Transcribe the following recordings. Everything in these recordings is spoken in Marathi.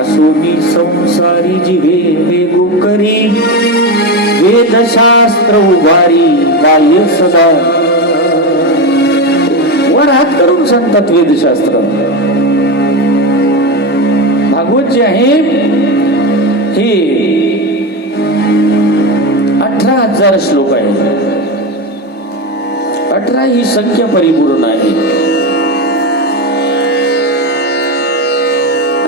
असोमी संसारी जीवे वेगू करी वेदशास्त्र उभारी बाह्य सदा वर हात करून सांगतात वेदशास्त्र. भागवत जे आहे हे 18,000 श्लोक आहे. 18 ही संख्या परिपूर्ण आहे.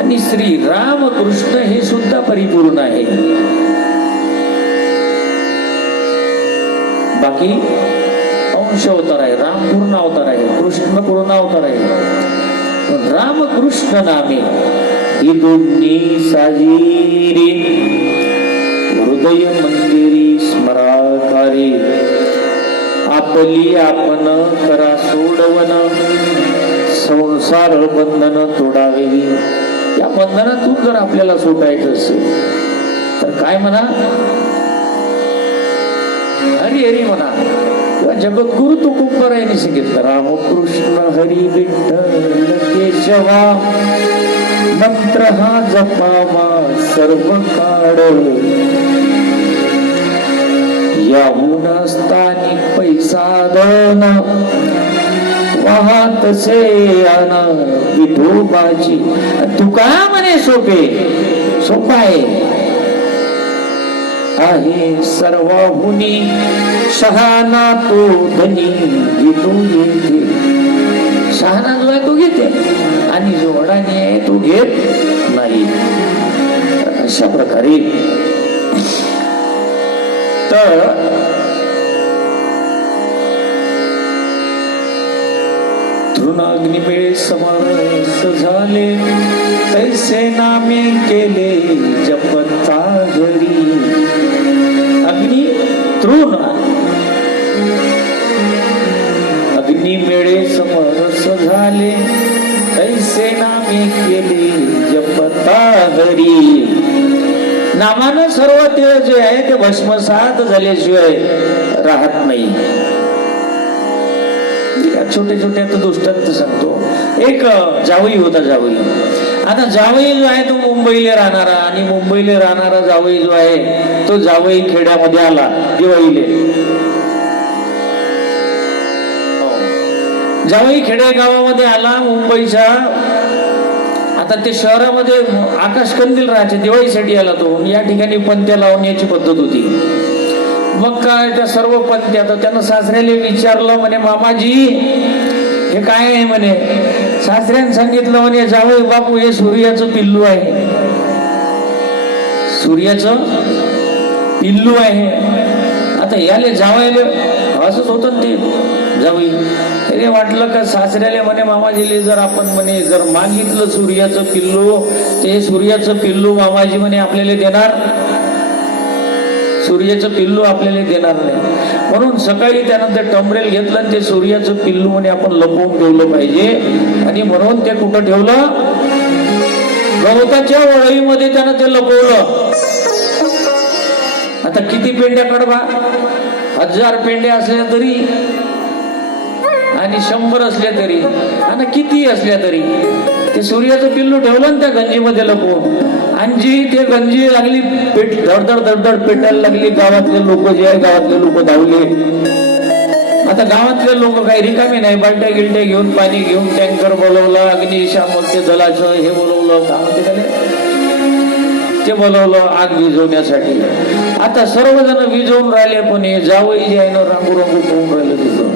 आणि श्री रामकृष्ण हे सुद्धा परिपूर्ण आहे. बाकी अंश अवतार आहे. राम पूर्ण अवतार आहे, कृष्ण पूर्ण अवतार आहे. रामकृष्ण नामे ही दोन्ही साजिरी हृदय मंदिरी स्मराकारी आपली आपण करा सोडवन संसार बंधन तोडावे. या बंधनातून जर आपल्याला सुटायचं असेल तर काय म्हणा, हरी हरी म्हणा. किंवा जगद्गुरु तुकोबरायांनी सांगितलं, रामकृष्ण हरी विठ्ठल केशवा मंत्र हा जपावा सर्व काळ. याहून स्थानिक पैसा दन वाहत से अन विठोबाची. तुका म्हणे सोपे सोपा आहे सर्वहुनी शहाणा तो धनी घेतो येते. शहाणा जो आहे तो घेते आणि जो अडाणी आहे तो घेत नाही. अशा प्रकारे तर तृणाग्निमेळे समरस झाले तैसे नामे केले जपता घरी. अग्नी तृण अग्निमेळे समरस झाले तैसे नामे केले जपता घरी. नामानं सर्व ते जे आहे ते भस्मसात झाल्याशिवाय राहत नाही. छोटे छोटे आता दृष्टांत सांगतो. एक जावई होता. जावई आता जावई जो आहे तो मुंबईला राहणारा, आणि मुंबईला राहणारा जावई जो आहे तो जावई खेड्यामध्ये आला दिवाळीले. जावई खेडेगावामध्ये आला मुंबईच्या. आता ते शहरामध्ये आकाश कंदील राहायचे, दिवाळीसाठी आला तो. या ठिकाणी पंत्या लावण्याची पद्धत होती. मग काय त्या सर्व पंथी आता त्यानं सासऱ्याला विचारलं, म्हणे मामाजी हे काय आहे म्हणे. सासऱ्याने सांगितलं म्हणे जावई बापू हे सूर्याचं पिल्लू आहे. सूर्याचं पिल्लू आहे. आता याले जावयाले असंच होतं ते जावई. हे वाटलं का सासऱ्याला म्हणे मामाजीले जर आपण म्हणे जर मागितलं सूर्याचं पिल्लू, ते सूर्याचं पिल्लू मामाजी म्हणे आपल्याला देणार, सूर्याचं पिल्लू आपल्याला देणार नाही. म्हणून सकाळी त्यानं ते टमरेल घेतलं आणि ते सूर्याचं पिल्लू म्हणे आपण लपवून ठेवलं पाहिजे. आणि म्हणून ते कुठं ठेवलं, गवताच्या वळईमध्ये त्यानं ते लपवलं. आता किती पेंड्या कडवा, 1000 पेंड्या असल्या तरी आणि 100 असल्या तरी आणि किती असल्या तरी ते सूर्याचं पिल्लू ठेवलं आणि त्या गंजीमध्ये लपवून. आणि जी ते गंजी लागली पेट धडधड धडधड पेटायला लागली. गावातले लोक जे आहे गावातले लोक धावले. आता गावातले लोक काही रिकामी नाही, बालट्या गिलट्या घेऊन पाणी घेऊन टँकर बोलवलं, अग्निशामक ते दलाचं हे बोलवलं, काम ते बोलवलं आग विझवण्यासाठी. आता सर्वजण विझवून राहिले, पण हे जावई जे आहे ना रांगू रांगू पळून राहिलं तिथं.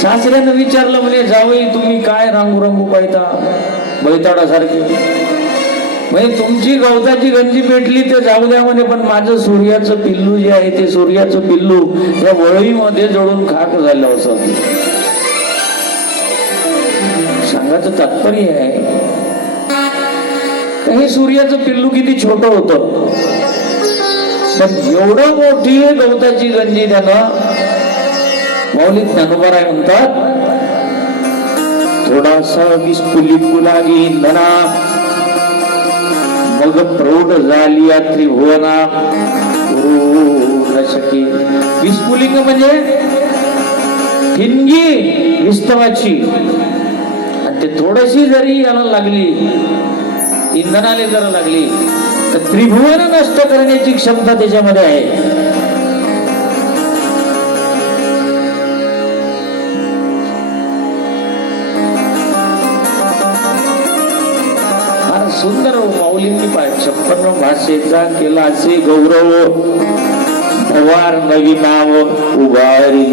सासऱ्यानं विचारलं म्हणे जावई तुम्ही काय रांगू रांगू पाहता बैताडासारखे. म्हणजे तुमची गवताची गंजी पेटली ते जाऊ द्या म्हणे, पण माझं सूर्याचं पिल्लू जे आहे ते सूर्याचं पिल्लू या वळीमध्ये जळून खाक झालं. असं सांगायचं तात्पर्य आहे हे सूर्याचं पिल्लू किती छोट होतं, पण एवढं मोठी गवताची गंजी त्यानं. मौलिक ज्ञानोबराय म्हणतात, थोडासा विस्फुलित गुलागी इंधना मग प्रौढ झाली या त्रिभुवना न शके. विस्फुलिंग म्हणजे ठिणगी विस्तवाची, आणि ते थोडीशी जरी याला लागली, इंधनाला जर लागली, तर त्रिभुवन नष्ट करण्याची क्षमता त्याच्यामध्ये आहे. फार सुंदर माऊलींनी 56 भाषेचा केला असे गौरव, भवार नवी नाव उभारी.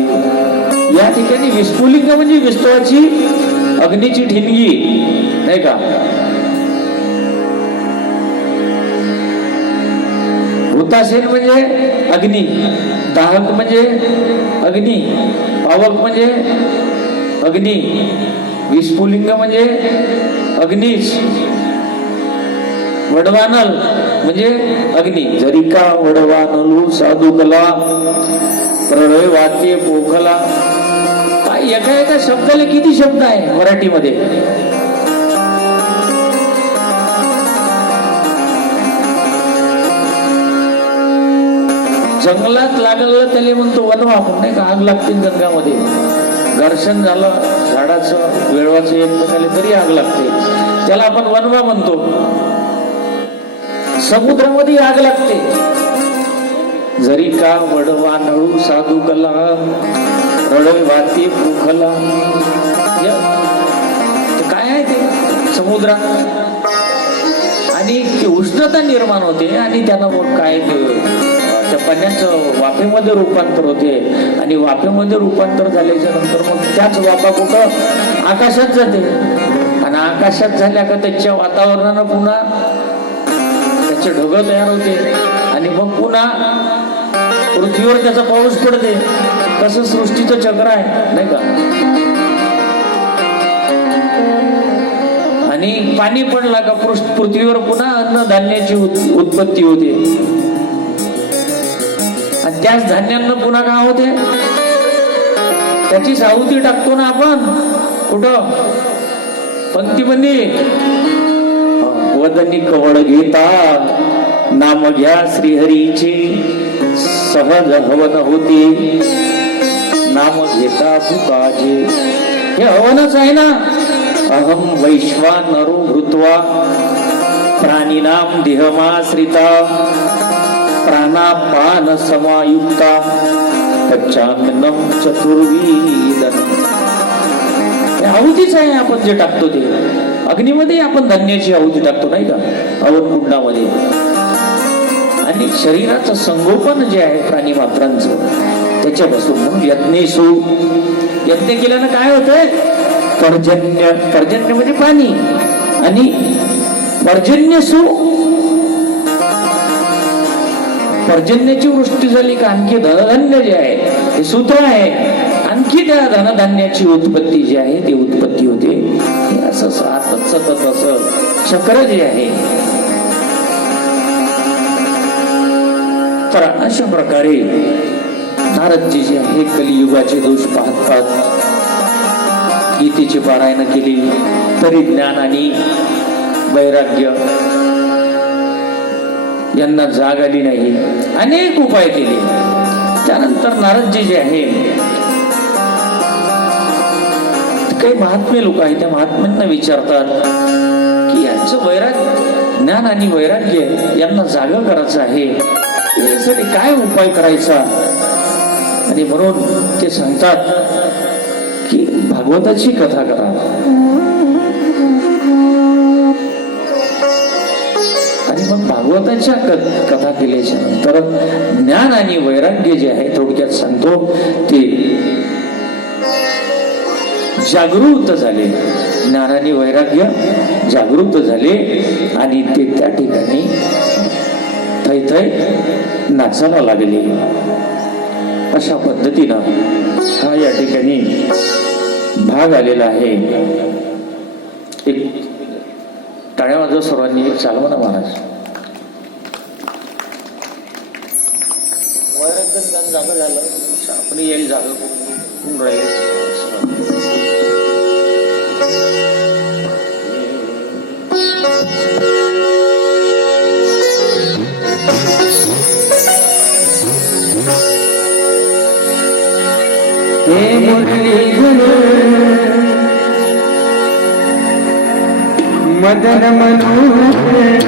या ठिकाणी विस्फुलिंग म्हणजे विस्तवाची अग्नीची ठिणगी, नाही का. हुतासेन म्हणजे अग्नी, दाहक म्हणजे अग्नी, पावक म्हणजे अग्नी, विस्फुलिंग म्हणजे अग्नीच, वडवानल म्हणजे अग्नी. जरिका वडवानलू साधू कला प्रलय वाते पोखला. काय एका एका शब्दाला किती शब्द आहे मराठीमध्ये. जंगलात लागलं त्याला म्हणतो वनवा, आपण नाही का. आग लागते जंगलामध्ये, घर्षण झालं झाडाचं वेळवाचं एकमेकाला तरी आग लागते, त्याला आपण वनवा म्हणतो. समुद्रामध्ये आग लागते. जरिका वडवा नळू साधू कला रडय वाती पोखला. काय आहे ते समुद्रात, आणि ती उष्णता निर्माण होते आणि त्यांना मग काय त्या पाण्याचं वाफेमध्ये रूपांतर होते, आणि वाफेमध्ये रूपांतर झाल्याच्या नंतर मग त्याच वाफा कुठं आकाशात जाते, आणि आकाशात झाल्या का त्याच्या वातावरणानं पुन्हा त्याचे ढगं तयार होते, आणि मग पुन्हा पृथ्वीवर त्याचा पाऊस पडते. कसं सृष्टीचं चक्र आहे, नाही का. आणि पाणी पडला का पृथ्वीवर पुन्हा अन्नधान्याची उत्पत्ती होते, आणि त्याच धान्यांना पुन्हा काय होते, त्याची सावती टाकतो ना आपण कुठं पंक्तीमध्ये. वदनी कवळ घेता नाम घ्या श्रीहरीचे, सहज हवन होते नाम घेता फुकाचे. हे हवनच आहे ना. अहम वैश्वानरो भूत्वा प्राणिनाम देहमाश्रिता प्राणापान समायुक्ता पच्चान्नम चतुर्विधम. हे आहुतीच आहे आपण जे टाकतो ते. अग्नीमध्ये आपण धान्याची आहुती टाकतो, नाही का, अवन कुंडामध्ये. आणि शरीराचं संगोपन जे आहे प्राणी मात्रांचं त्याच्यापासून म्हणून यज्ञेषु, यज्ञ केल्यानं काय होतंय, पर्जन्य. पर्जन्य म्हणजे पाणी, आणि पर्जन्यसु पर्जन्याची वृष्टी झाली का आणखी धनधान्य जे आहे हे सूत्र आहे, आणखी त्या धनधान्याची उत्पत्ती जी आहे ती उत्पत्ती होते. हे असं सतत असं चक्र जे आहे. तर अशा प्रकारे नारदजी जे आहे कलियुगाचे दोष पाहतात. गीतेची पारायण केली तरी ज्ञान आणि वैराग्य यांना जाग आली नाही. अनेक उपाय केले. त्यानंतर नारदजी जे आहे, काही महात्मे लोक आहेत, त्या महात्म्यांना विचारतात की यांचं वैराग्य, ज्ञान आणि वैराग्य यांना जागा करायचं आहे, यासाठी काय उपाय करायचा. आणि म्हणून ते सांगतात की भागवताची कथा करा. आणि मग भागवताच्या कथा केल्याच्या नंतर ज्ञान आणि वैराग्य जे आहे थोडक्यात सांगतो ते जागृत झाले. ज्ञान आणि वैराग्य जागृत झाले आणि ते त्या ठिकाणी थैथै नाचायला लागले. अशा पद्धतीनं हा या ठिकाणी भाग आलेला आहे. एक टाळ्या वाजव सर्वांनी, एक चालवा ना महाराज. वैराग्य जागा झालं, आपण येईल जागा कोण राहील. हे मुरली मदन मनोहर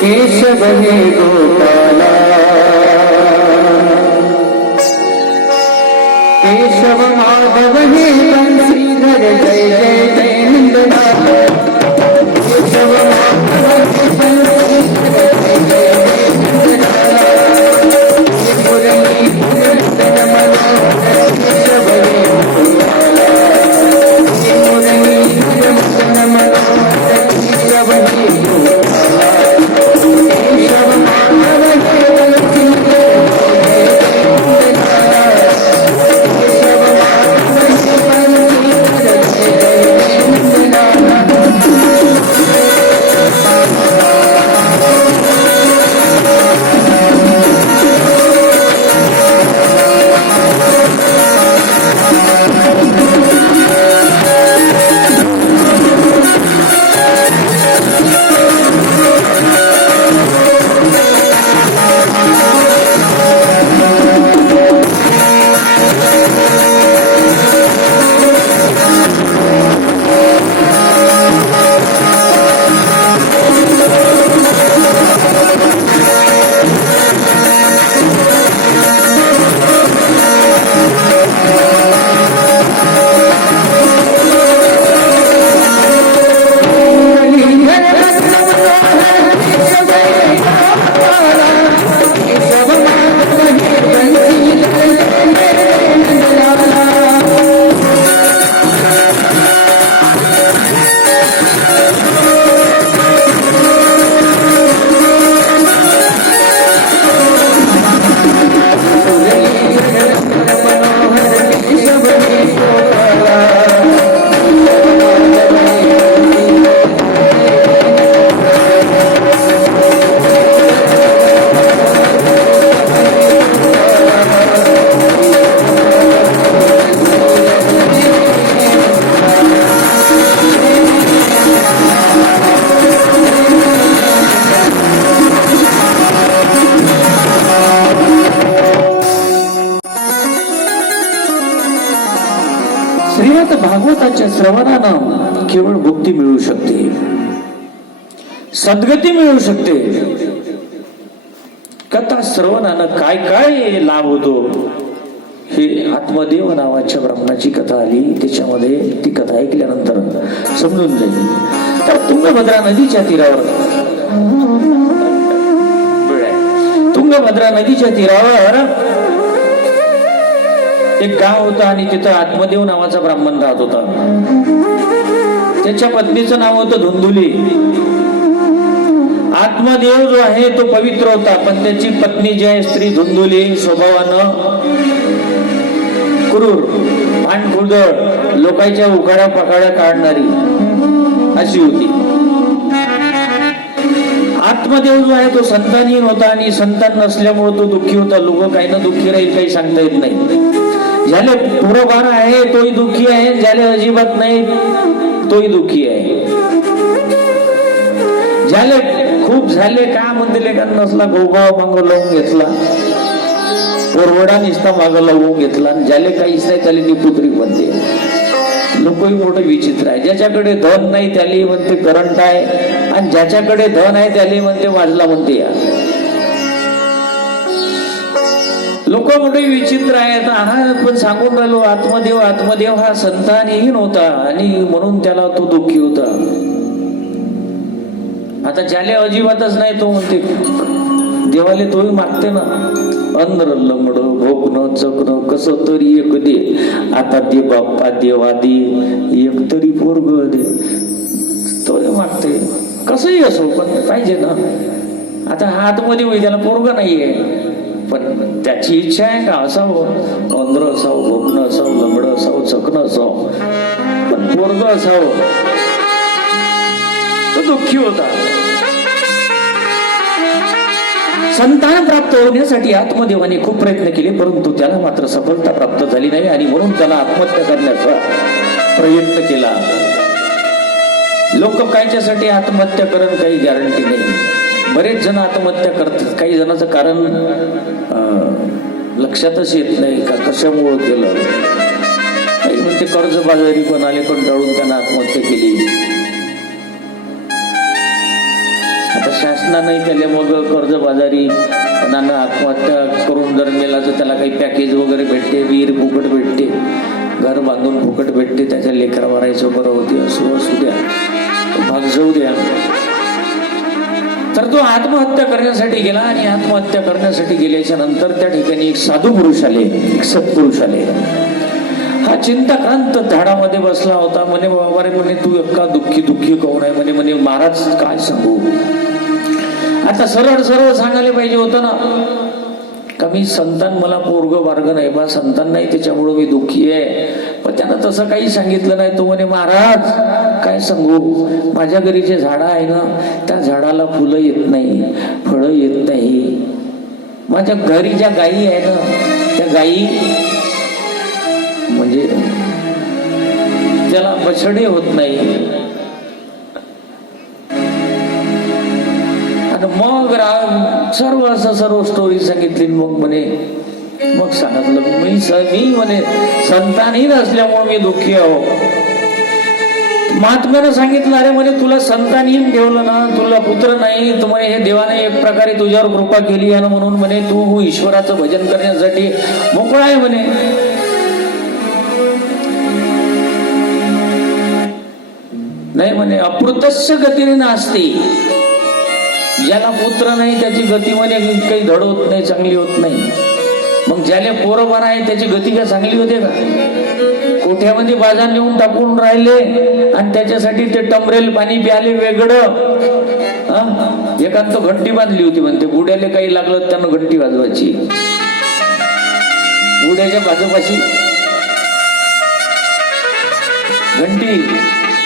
केशव हे गोपाला केशव माधव हे बंशीधर जय जय जय नंदलाल केशव माधव हे बंशीधर जय जय जय नंदलाल मुरली मदन मनोहर केशव हे गोपाला मुरली मदन मनोहर केशव हे गोपाला केशव माधव हे बंशीधर जय जय नंदलाल श्रीमद भागवताच्या श्रवणानं केवळ मुक्ती मिळू शकते, सद्गती मिळू शकते. कथा श्रवणानं काय काय लाभ होतो हे आत्मदेव नावाच्या ब्राह्मणाची कथा आली, त्याच्यामध्ये ती कथा ऐकल्यानंतर समजून जाईल. तर तुंगभद्रा नदीच्या तीरावर तुंगभद्रा नदीच्या तीरावर एक गाव होता आणि तिथं आत्मदेव नावाचा ब्राह्मण राहत होता. त्याच्या पत्नीचं नाव होतं धुंदुली. आत्मदेव जो आहे तो पवित्र होता, पण त्याची पत्नी जी आहे स्त्री धुंदुली स्वभावानं क्रूर, पाणखुरदळ, लोकांच्या उखाड्या पकाड्या काढणारी अशी होती. आत्मदेव जो आहे तो संतानहीन होता आणि संतान नसल्यामुळे तो दुःखी होता. लोक काही ना दुःखी राहील काही सांगता येत नाही. ज्याला पुरबार आहे तोही दुःखी आहे, ज्याला अजिबात नाही तोही दुःखी आहे. ज्याला खूप झाले का म्हणते का नसला गोगाव माग लावून घेतला, पोरवडा निसता माग लावून घेतला. ज्याला काहीच नाही त्याला निपुत्री म्हणते. लोकही मोठं विचित्र आहे. ज्याच्याकडे धन नाही त्याला म्हणते करंट आहे, आणि ज्याच्याकडे धन आहे त्याला म्हणते वाजला म्हणते. या लोक मोठे विचित्र आहेत. हा पण सांगून राहिलो आत्मदेव आत्मदेव हा संतानहीन होता आणि म्हणून त्याला तो दुःखी होता. आता ज्याला अजिबातच नाही तो म्हणते देवाले तोही मागते ना, अंध्र लंगड भोगणं चकणं कसं तरी एक दे. आता दे बाप्पा देवा दे, एक तरी पोरग दे, तोही मागते. कसंही असो पण पाहिजे ना. आता हा आतमध्ये त्याला पोरग नाहीये, पण त्याची इच्छा आहे का असावं, अंध्र असावं, भोगणं असावं, लंगड असावं, चकणं असावं, पण पोरग असावं. तो दुःखी होता. संतान प्राप्त होण्यासाठी आत्मदेवाने खूप प्रयत्न केले, परंतु त्याला मात्र सफलता प्राप्त झाली नाही आणि म्हणून त्याला आत्महत्या करण्याचा प्रयत्न केला. लोक कायच्यासाठी आत्महत्या करण काही गॅरंटी नाही. बरेच जण आत्महत्या करतात. काही जणांचं कारण लक्षातच येत नाही का कशामुळे केलं. काही म्हणते कर्जबाजारी पण आले, कंटाळून त्यांना आत्महत्या केली. नाना नाही त्याला मग कर्जबाजारी, नाना आत्महत्या करून जर मेला तर त्याला काही पॅकेज वगैरे भेटते, विहीर फुकट भेटते, घर बांधून फुकट भेटते, त्याच्या लेकरा मारायचं बरं होते, असू द्या, भाग जाऊ द्या. तर तो आत्महत्या करण्यासाठी गेला आणि आत्महत्या करण्यासाठी गेल्याच्या नंतर त्या ठिकाणी एक साधू पुरुष आले, एक सत्पुरुष आले. हा चिंताक्रांत झाडामध्ये बसला होता. म्हणे बाबा रे, म्हणे तू इतका दुःखी कोण आहे? म्हणे महाराज काय सांगू. आता सरळ सांगायला पाहिजे होतं ना, का मी संतान, मला पोरग वार्ग नाही बा, संतान नाही त्याच्यामुळं मी दुःखी आहे. पण त्यानं तसं काही सांगितलं नाही. तो म्हणे महाराज काय सांगू, माझ्या घरी जे झाडं आहे ना, त्या झाडाला फुलं येत नाही, फळं येत नाही. माझ्या घरी ज्या गायी आहे ना, त्या गायी म्हणजे त्याला बछडे होत नाही. आणि मग सर्व स्टोरी सांगितली. मग म्हणे, मग सांगितलं मी म्हणे संतानहीन असल्यामुळे मी दुःखी आहो. महात्म्यानं सांगितलं, अरे म्हणे तुला संतानहीन ठेवलं ना, तुला पुत्र नाही, तर म्हणे हे देवाने एक प्रकारे तुझ्यावर कृपा केली आहे ना, म्हणून म्हणे तू ईश्वराचं भजन करण्यासाठी मोकळा आहे म्हणे. नाही म्हणे अप्रुतस्य गतीने नास्ती, ज्याला पुत्र नाही त्याची गती म्हणे काही धड होत नाही, चांगली होत नाही. मग ज्याला पोरं बारा आहे त्याची गती काय चांगली होते का? कोठ्यामध्ये बाजार नेऊन टाकून राहिले आणि त्याच्यासाठी ते टमरेल पाणी प्याले वेगळं. एकांत घंटी बांधली होती म्हणते, बुड्याला काही लागलं त्यानं घंटी वाजवायची, बुड्याच्या बाजूपाशी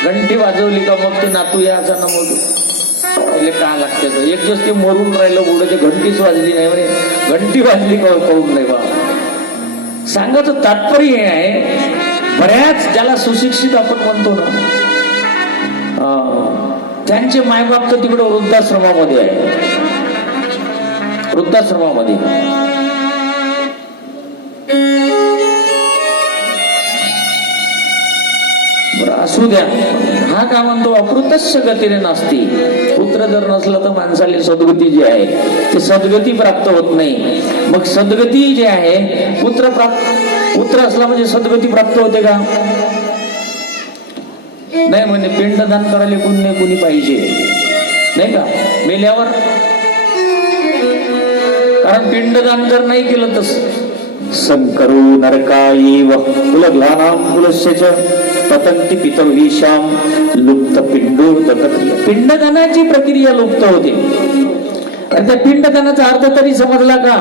घंटी वाजवली का मग ते नातू याचा ना मग का लागते. एक दिवस ते मरून राहिलं, बुडाची घंटीच वाजली नाही म्हणे, घंटी वाजली का कळून नाही बा. सांगायचं तात्पर्य हे आहे, बऱ्याच ज्याला सुशिक्षित आपण म्हणतो ना, त्यांचे मायबाप तर तिकडे वृद्धाश्रमामध्ये आहे, वृद्धाश्रमामध्ये. असू द्या. हा काय म्हणतो, अप्रुतस्य गतीने नास्ती. पुत्र जर नसलं तर माणसाला सद्गती जी आहे ती सद्गती प्राप्त होत नाही. मग सद्गती जी आहे, पुत्र असला म्हणजे सद्गती प्राप्त होते का? नाही म्हणे पिंडदान करायला कुणी पाहिजे नाही का मेल्यावर. कारण पिंडदान जर नाही केलं तर संकरो नरकाई व कुलग्लानाम कुलस्य पतंती पितविषाम लुप्त पिंडोदकक्रिया. पिंडदानाची प्रक्रिया लुप्त होते. आणि त्या पिंडदानाचा अर्थ तरी समजला का?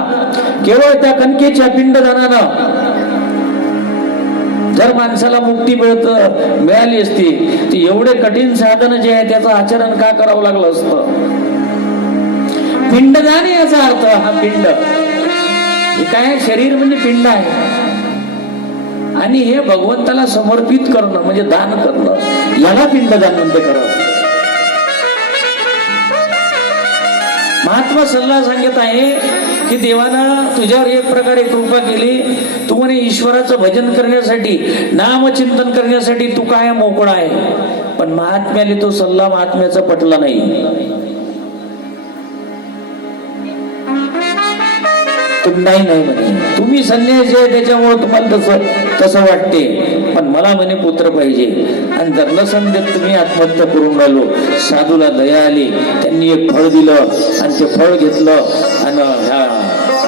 केवळ त्या कणकेच्या पिंडदानानं जर माणसाला मुक्ती मिळाली असती, तर एवढे कठीण साधन जे आहे त्याचं आचरण का करावं लागलं असतं? पिंडदान याचा अर्थ हा पिंड हे काय, शरीर म्हणजे पिंड आहे. आणि हे भगवंताला समर्पित करणं म्हणजे दान करणं, याला पिंडदान म्हणते. खरं महात्मा सल्ला सांगत आहे की देवानं तुझ्यावर एक प्रकारे कृपा केली, तू म्हणे ईश्वराचं भजन करण्यासाठी, नामचिंतन करण्यासाठी तू काय मोकळा आहे. पण महात्म्याने तो सल्ला महात्म्याचा पटला नाही. नाही म्हणे तुम्ही संन्यासी आहे त्याच्यामुळे तुम्हाला तसं वाटते, पण मला म्हणे पुत्र पाहिजे. आणि जर नसन देत तुम्ही आत्महत्या करून राहिलो. साधूला दया आली, त्यांनी एक फळ दिलं आणि ते फळ घेतलं आणि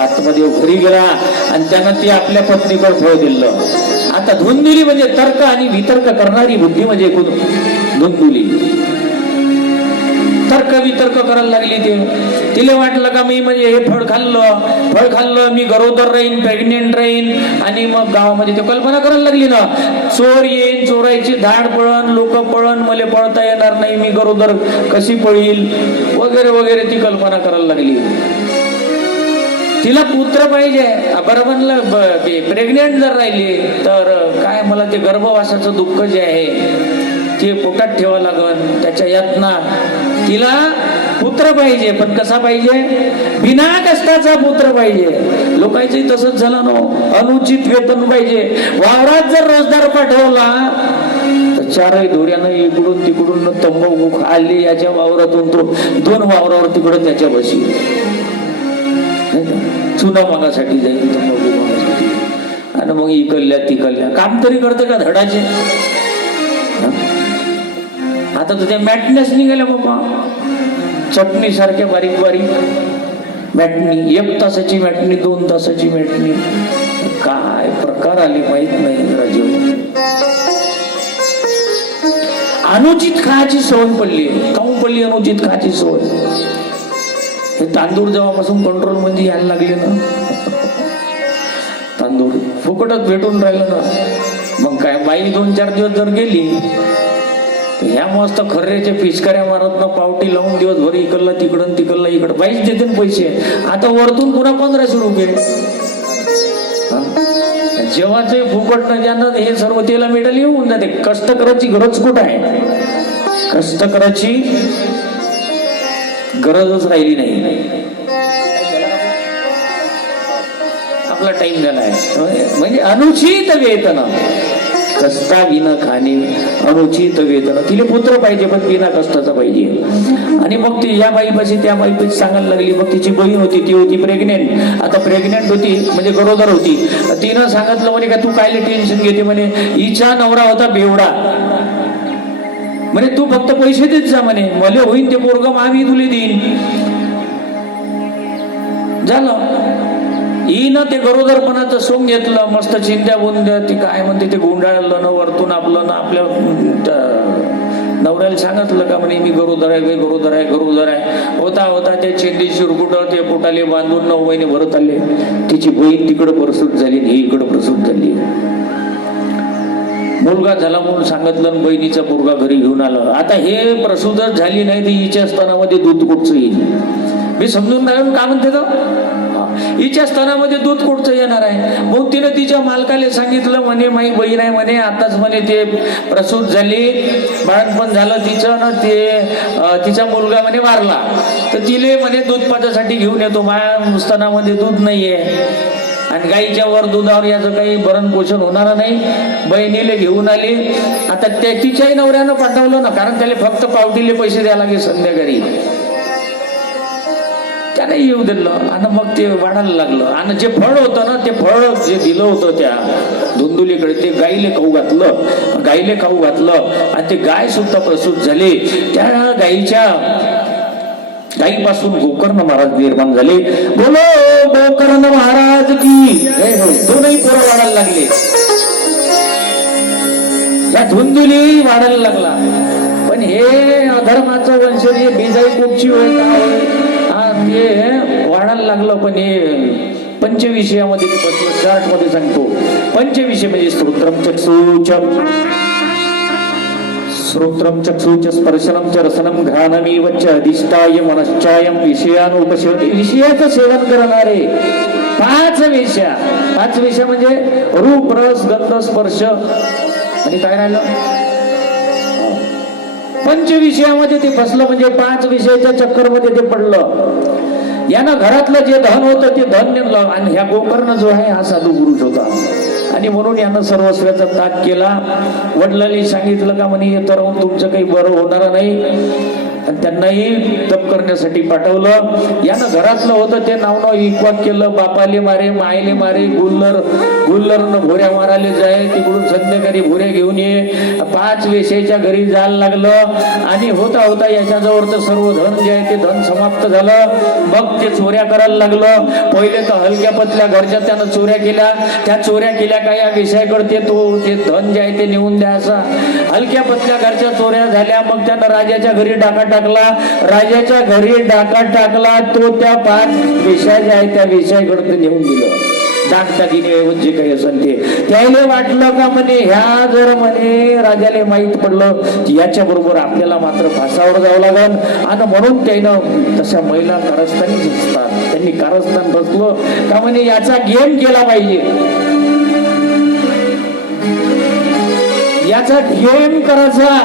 आत्मदेव घरी गेला आणि त्यानं ते आपल्या पत्नीकडे फळ दिलं. आता धुंदुली म्हणजे तर्क आणि वितर्क करणारी बुद्धी म्हणजे धुंदुली. तर्क वितर्क करायला लागली. तिला वाटलं का मी म्हणजे हे फळ खाल्लं मी गरोदर राहीन, प्रेग्नेंट राहीन. आणि मग गावामध्ये ते कल्पना करायला लागली ना, चोर येईन, चोरायची धाड पळण, लोक पळण, मला पळता येणार नाही, मी गरोदर कशी पळील वगैरे वगैरे ती कल्पना करायला लागली. तिला पुत्र पाहिजे. बरं म्हणलं प्रेग्नेंट जर राहिली तर काय, मला ते गर्भवासाचं दुःख जे आहे ते पोटात ठेवावं लागल, त्याच्या यातना. तिला पुत्र पाहिजे, पण कसा पाहिजे? बिना कष्टाचा पुत्र पाहिजे. लोकांचंही तसंच झालं ना, अनुचित वेतन पाहिजे. वावरात जर रोजगार पाठवला तर चारही दोऱ्यानं इकडून तिकडून तंबाखू खाल्ली, याच्या वावरातून तो 2 वावरावर तिकडं त्याच्या बशी चुना मागासाठी जाईल, तंबाखू मागासाठी, आणि मग इकल्ल्या तिकल्ल्या काम तरी करते का धडाचे? आता तर त्या मॅटनेस निघाल्या बाबा, चटणी सारख्या बारीक बारीक मॅटनी, 1 तासाची मॅटनी, 2 तासाची मॅटनी, काय प्रकार आले माहित नाही राजीव. अनुचित खायची सवय पडली. काऊन पडली अनुचित खायची सवय? हे तांदूळ जेव्हापासून कंट्रोल मध्ये यायला लागले ना, तांदूळ फुकटच भेटून राहिलं ना, मग काय बाई 2-4 दिवस जर गेली, ह्या मस्त खर्रेच्या पिचकाऱ्या मारत ना, पावटी लावून दिवसभर इकडला तिकडं तिकडला इकडं, बाईच देते ना पैसे. आता वरतून पुन्हा 1500 रुपये. जेव्हाचे फुकट न ज्यांना हे सर्व त्याला मेडल येऊन जाते. कष्ट करायची गरज कुठं आहे? कष्ट करायची गरजच राहिली नाही. आपला टाइम झालाय. म्हणजे अनुचित वेतन, कष्टा विना खाणे, अनुचित वेतन. तिला पुत्र पाहिजे पण बिना कष्टाचा पाहिजे. आणि मग ती या बाईपाशी त्या बाईपाशी सांगायला लागली. मग तिची बहीण होती, ती होती प्रेग्नेंट. आता प्रेग्नेंट होती म्हणजे गरोदर होती. तिनं सांगितलं म्हणे का तू कायले टेन्शन घेते म्हणे, हिचा नवरा होता बेवडा म्हणे, तू फक्त पैसे देत जा म्हणे, मला होईन ते पोरगं आम्ही तुला देईन. झालं. हिनं ते गरोदरपणाचं सोंग घेतलं, मस्त चिंध्या बुंद्या, ती काय म्हणते ते गुंडाळलं ना वरतून आपलं ना, आपल्या नवऱ्याला सांगितलं का म्हणे मी गरोदर आहे, गरोदर आहे, गरोदर आहे. होता होता ते चिंदी शिरकुट ते पोटाले बांधून 9 महिने भरत आले. तिची बहीण तिकडं प्रसूत झाली, ही इकडं प्रसूत झाली. मुलगा झाला म्हणून सांगितलं, बहिणीचा पोरगा घरी घेऊन आलं. आता हे प्रसूतच झाली नाही ती हिच्या स्तनामध्ये दूध कुठचं येईल? मी समजून राहिलो का म्हणते तो, हिच्या स्तनामध्ये दूध कुठचं येणार आहे? मग तिने तिच्या मालकाला सांगितलं म्हणे माई बहीण आहे म्हणे, आताच म्हणे ते प्रसूत झाली, बाळणपण झालं तिचं ना, ते तिचा मुलगा म्हणे वारला, तर तिले म्हणे दूध पाजासाठी घेऊन येतो, माझ्या स्तनामध्ये दूध नाहीये आणि गाईच्या वर दुधावर याचं काही भरण पोषण होणार नाही. बहिणीले घेऊन आली. आता त्या तिच्याही नवऱ्यानं पाठवलं ना, कारण त्याला फक्त पावटीले पैसे द्यायला लागले संध्याकाळी. त्याने येऊ दिलं आणि मग ते वाढायला लागलं. आणि जे फळ होतं ना, ते फळ जे दिलं होतं त्या धुंदुलीकडे, ते गाईले खाऊ घातलं, गाईले खाऊ घातलं आणि ते गाय सुद्धा प्रसूत झाली. त्या गाईपासून गोकर्ण महाराज निर्माण झाले. बोलो गोकर्ण महाराज की. दोनही पोरं वाढायला लागले. या धुंदुली वाढायला लागला. पण हे अधर्माचं वंशज हे बिजाई कुठची होय काय ते वाढायला लागलं. पण हे पंचविषयामध्ये ते बसलं. चार्ट मध्ये सांगतो, पंचविषय म्हणजे स्तोत्रम चक्षुच, श्रोत्रम चक्षुच, स्पर्शनम च, रसनम घ्राणमीव च, अधिष्ठाय मनश्चायम विषयानुपसेवते. विषयाचं सेवन करणारे 5 विषय. 5 विषय म्हणजे रूप, रस, गंध, स्पर्श आणि काय राहिलं? पंचविषयामध्ये ते फसलं. म्हणजे 5 विषयाच्या चक्करमध्ये ते पडलं. यानं घरातलं जे धन होतं ते धन नेलं. आणि ह्या गोकर्ण जो आहे हा साधू पुरुष होता. आणि म्हणून यानं सर्वस्वाचा त्याग केला. वडिलांनी सांगितलं का म्हणे हे तर तुमचं काही बरं होणार नाही, आणि त्यांनाही तप करण्यासाठी पाठवलं. यानं घरातलं होतं ते नाव इकवाक केलं. बापाले मारे, मायले मारे, गुल्लरनं भोऱ्या मारायला जाय, तिकडून संध्याकाळी भोऱ्या घेऊन ये. 5 वेशेच्या घरी जायला लागलं. आणि होता होता याच्याजवळचं सर्व धन जे आहे ते धन समाप्त झालं. मग ते चोऱ्या करायला लागलं. पहिले तर हलक्या पतल्या घरच्या त्यानं चोऱ्या केल्या. त्या चोऱ्या केल्या का या विषयाकडे ते धन जे आहे ते नेऊन द्यायचा. हलक्या पतल्या घरच्या चोऱ्या झाल्या. मग त्यानं राजाच्या घरी डाका टाकला. राजाच्या घरी डाका टाकला तो त्या 5 विषय जे आहे त्या विषयाकडे ते नेऊन दिलं. दागदागिने जे काही असेल ते त्याला वाटलं का म्हणे ह्या जर म्हणे राजाला माहित पडलं याच्या बरोबर आपल्याला मात्र फासावर जावं लागल. आणि म्हणून त्यानं तशा महिला कारस्थानीच असतात. त्यांनी कारस्थान बसलं का म्हणे याचा गेम केला पाहिजे, याचा गेम करायचा.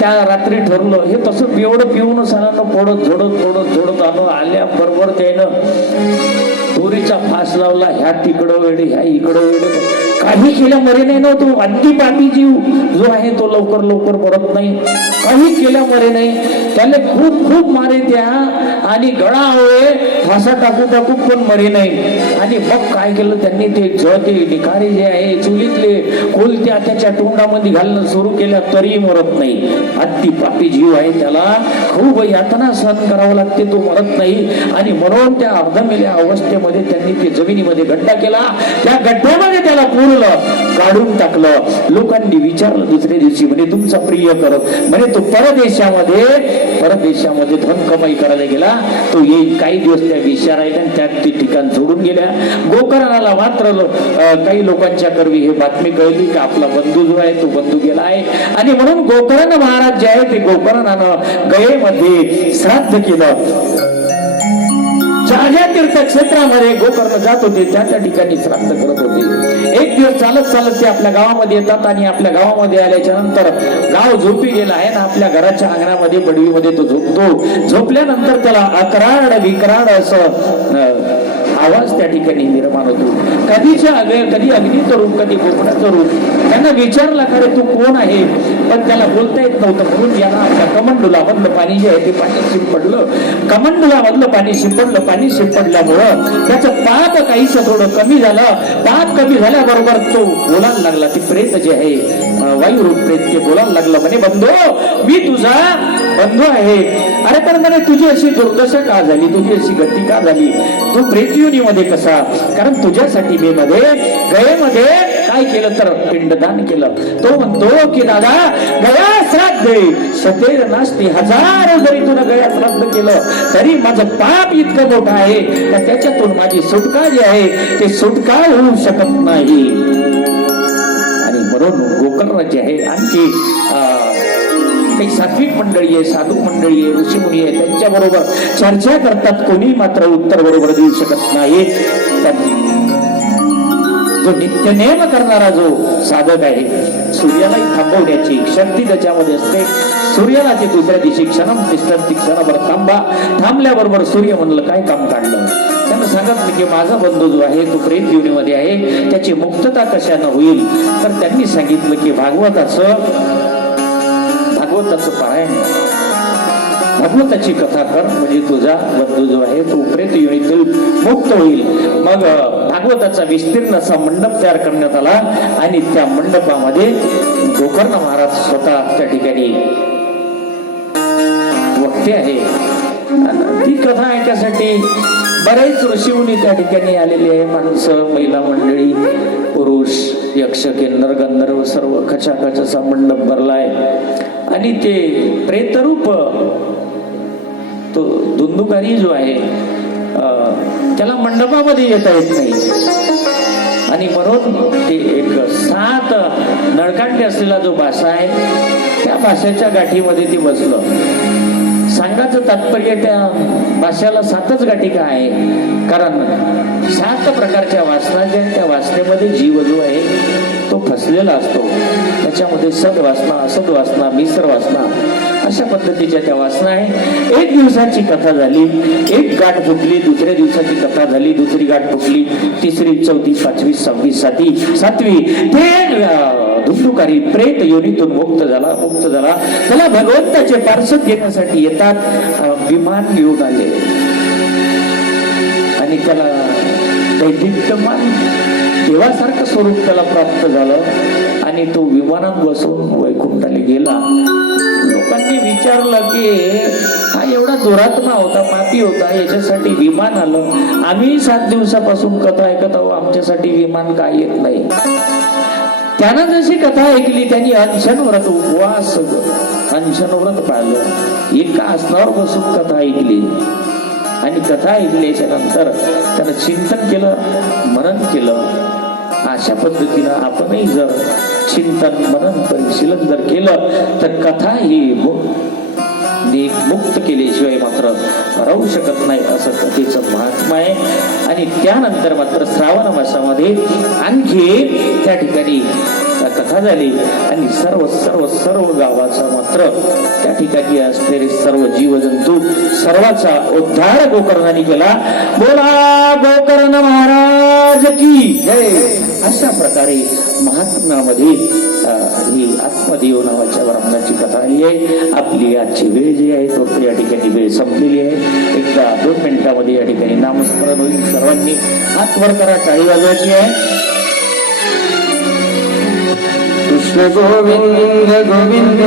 त्या रात्री ठरलं. हे तसं एवढं पिऊन साला फोडत झोडत आलं. आल्या बरोबर त्यानं तोरीचा फास लावला, ह्या तिकडं वेडे ह्या इकडं वेडे, काही केल्या मरे नाही. नव्हतो अगदी पापी जीव जो आहे तो लवकर लवकर मरत नाही, काही केल्या मरे नाही. त्याला खूप खूप मारे त्या आणि गळा हवे फासा टाकू टाकू पण मरे नाही. आणि मग काय केलं त्यांनी, ते जळते निखारे जे आहे चुलीतले कोलत्या त्याच्या तोंडामध्ये घालणं सुरू केल्या तरी मरत नाही. अगदी पापी जीव आहे, त्याला खूप यातना सहन करावं लागते, तो मरत नाही. आणि म्हणून त्या अर्धमेल्या अवस्थेमध्ये त्यांनी ते जमिनीमध्ये गड्डा केला, त्या गड्ड्यामध्ये त्याला पूर्ण काढून टाकलं. लोकांनी विचारलं दुसऱ्या दिवशी, म्हणे तुमचा प्रिय कर, म्हणे तो परदेशामध्ये धन कमाई करायला गेला, तो येईल काही दिवस त्या विषया राहिल्या आणि त्यात ते ठिकाण सोडून गेल्या. गोकर्णाला मात्र काही लोकांच्या करवी हे बातमी कळली की आपला बंधू जो आहे तो बंधू गेला आहे. आणि म्हणून गोकर्ण महाराज जे आहे ते गोकर्णानं गयेमध्ये श्राद्ध केलं. ज्या ज्या तीर्थक्षेत्रामध्ये गोकर्ण जात होते त्या त्या ठिकाणी श्राद्ध करत होते. एक दिवस चालत चालत ते आपल्या गावामध्ये येतात आणि आपल्या गावामध्ये आल्याच्या नंतर गाव झोपी गेला आहे ना, आपल्या घराच्या अंगणामध्ये बडवीमध्ये तो झोपतो. झोपल्यानंतर त्याला अकराड विकराड असं आवाज त्या ठिकाणी निर्माण होतो. कधी अग्नीचं रूप, कधी गोकर्णाचं रूप. त्यांना विचारला खरे तू कोण आहे, पण त्याला बोलता येत नव्हतं. म्हणून याला आपल्या कमंडुलामधलं पाणी जे आहे ते पाणी शिंपडलं. कमंडुलामधलं पाणी शिंपडलं. पाणी शिंपडल्यामुळं त्याचं पाप काहीच थोडं कमी झालं. पाप कमी झाल्याबरोबर तो बोलायला लागला. ती प्रेत जे आहे वायुरूप प्रेत ते बोलायला लागलं, म्हणे बंधू मी तुझा बंधू आहे. अरे पण म्हणे तुझी अशी दुर्दशा का झाली, तुझी अशी गती का झाली, तू प्रेतयोनीमध्ये कसा? कारण तुझ्यासाठी मी गयेमध्ये काय केलं तर पिंडदान केलं. तो म्हणतो की दादा गया श्राद्ध शतेर नास्ती, हजार जरी तुला गया श्राद्ध केलं तरी माझं पाप इतकं मोठं आहे का त्याच्यातून माझी सुटका जी आहे ते सुटका होऊ शकत नाही. आणि म्हणून गोकर्ण जे आहे आणखी काही सात्विक मंडळी आहे, साधू मंडळी आहे, ऋषीमुनी आहे, त्यांच्या बरोबर चर्चा करतात. कोणी मात्र उत्तर बरोबर देऊ शकत नाही. जो नित्यनेम करणारा जो साधक आहे, सूर्याला थांबवण्याची शक्ती त्याच्यामध्ये असते. सूर्याला ते दुसऱ्या दिवशी क्षणम तिष्ठन्ति क्षणभर थांबा. थांबल्याबरोबर सूर्य म्हणलं काय काम काढलं. त्यानं सांगितलं की माझा बंधू जो आहे तो प्रेत योनीमध्ये आहे, त्याची मुक्तता कशानं होईल. तर त्यांनी सांगितलं की भागवताचं पारायण, भागवताची कथा कर, म्हणजे तुझा बंधू जो आहे तो प्रेत योनीतून मुक्त होईल. मग भागवताचा विस्तीर्ण असा मंडप तयार करण्यात आला आणि त्या मंडपामध्ये गोकर्ण महाराज स्वतः त्या ठिकाणी वक्ते आहे. ती कथा ऐकण्यासाठी बरेच ऋषीमुनी त्या ठिकाणी आलेले आहे. माणसं, महिला मंडळी, पुरुष, यक्ष, किन्नर, गंधर्व सर्व खचाखच असा मंडप भरलाय. आणि ते प्रेतरूप तो धुंदुकारी जो आहे त्याला मंडपामध्ये येता येत नाही. आणि म्हणून ते एक 7 नळकांडे असलेला जो भाषा आहे त्या भाषेच्या गाठीमध्ये ते बसलं. सांगायचं तात्पर्य त्या भाषेला 7च गाठी का आहे, कारण 7 प्रकारच्या वासना ज्या त्या वासनेमध्ये जीव जो आहे तो फसलेला असतो. त्याच्यामध्ये सद्वासना, असद्वासना, मिश्र वासना अशा पद्धतीच्या त्या वासना आहे. एक दिवसाची कथा झाली, एक गाठ फुटली. दुसऱ्या दिवसाची कथा झाली, दुसरी गाठ फुटली. तिसरी, चौथी, 5वी, 6वी, 7वी ते धुंदुकारी प्रेत योनीतून मुक्त झाला. त्याला भगवंताचे पार्षद घेण्यासाठी येतात. विमान घेऊन आले आणि त्याला दैदिप्यमान देवासारखं स्वरूप त्याला प्राप्त झालं आणि तो विमानात बसून वैकुंठाला गेला. लोकांनी विचारलं की हा एवढा दुरात्मा होता, पापी होता, याच्यासाठी विमान आलं. आम्ही 7 दिवसापासून कथा ऐकत आहोत, आमच्यासाठी विमान काय येत नाही. त्यानं जशी कथा ऐकली त्यांनी अनशन व्रत, उपवास, अनशन व्रत पाळलं. एका आसनावर बसून कथा ऐकली आणि कथा ऐकल्याच्या नंतर त्यानं चिंतन केलं, मनन केलं. अशा पद्धतीनं आपणही जर चिंतन, मनन, परिशीलन जर केलं तर कथा ही अग्नी मुक्त केल्याशिवाय मात्र राहू शकत नाही असं कथेचं महात्मा आहे. आणि त्यानंतर मात्र श्रावण मासामध्ये आणखी त्या ठिकाणी कथा झाली आणि सर्व सर्व सर्व गावाचा मात्र त्या ठिकाणी असलेले सर्व जीवजंतू सर्वाचा उद्धार गोकर्णाने केला. बोला गोकर्ण महाराज की जय. अशा प्रकारे महात्म्यामध्ये ही आत्मदेव नावाच्या ब्राह्मणाची कथा आली आहे. आपली आजची वेळ जी आहे तो या ठिकाणी वेळ संपलेली आहे. एकदा 2 मिनिटांमध्ये या ठिकाणी नामस्मरण होईल. सर्वांनी हात वर करा, टाळी वाजवायची आहे. कृष्ण गोविंद गोविंद